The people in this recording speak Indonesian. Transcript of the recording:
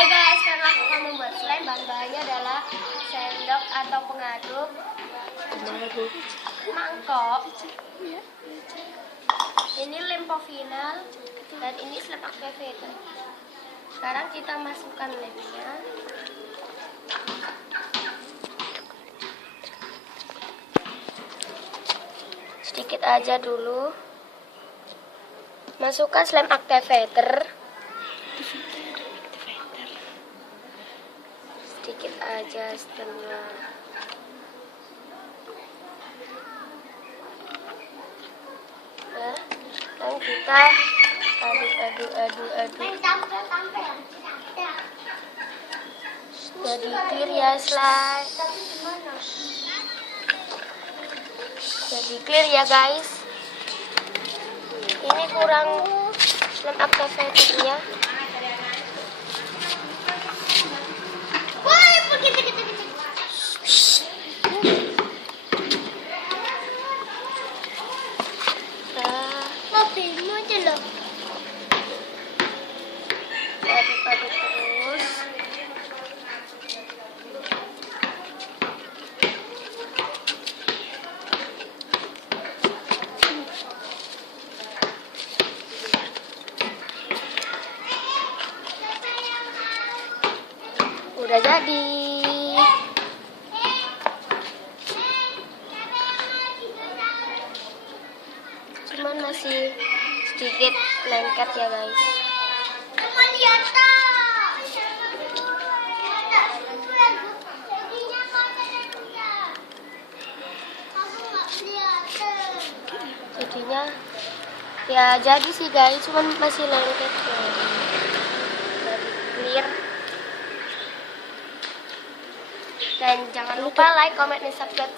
Oke guys, sekarang aku akan membuat slime. Bahan-bahannya adalah sendok atau pengaduk, mangkok, ini lem final, dan ini slime activator. Sekarang kita masukkan lemnya. Sedikit aja dulu. Masukkan slime activator. Sedikit aja setengah. Nah, dan kita aduk. Jadi clear ya slime. Jadi clear ya guys. Ini kurang slime activatornya. Mobilmu aja loh. Aduk terus. Udah jadi. Cuman masih sedikit lengket ya guys. Jadinya ya jadi sih guys, cuman masih lengket ya. Jadi clear. Dan jangan lupa like, comment, dan subscribe.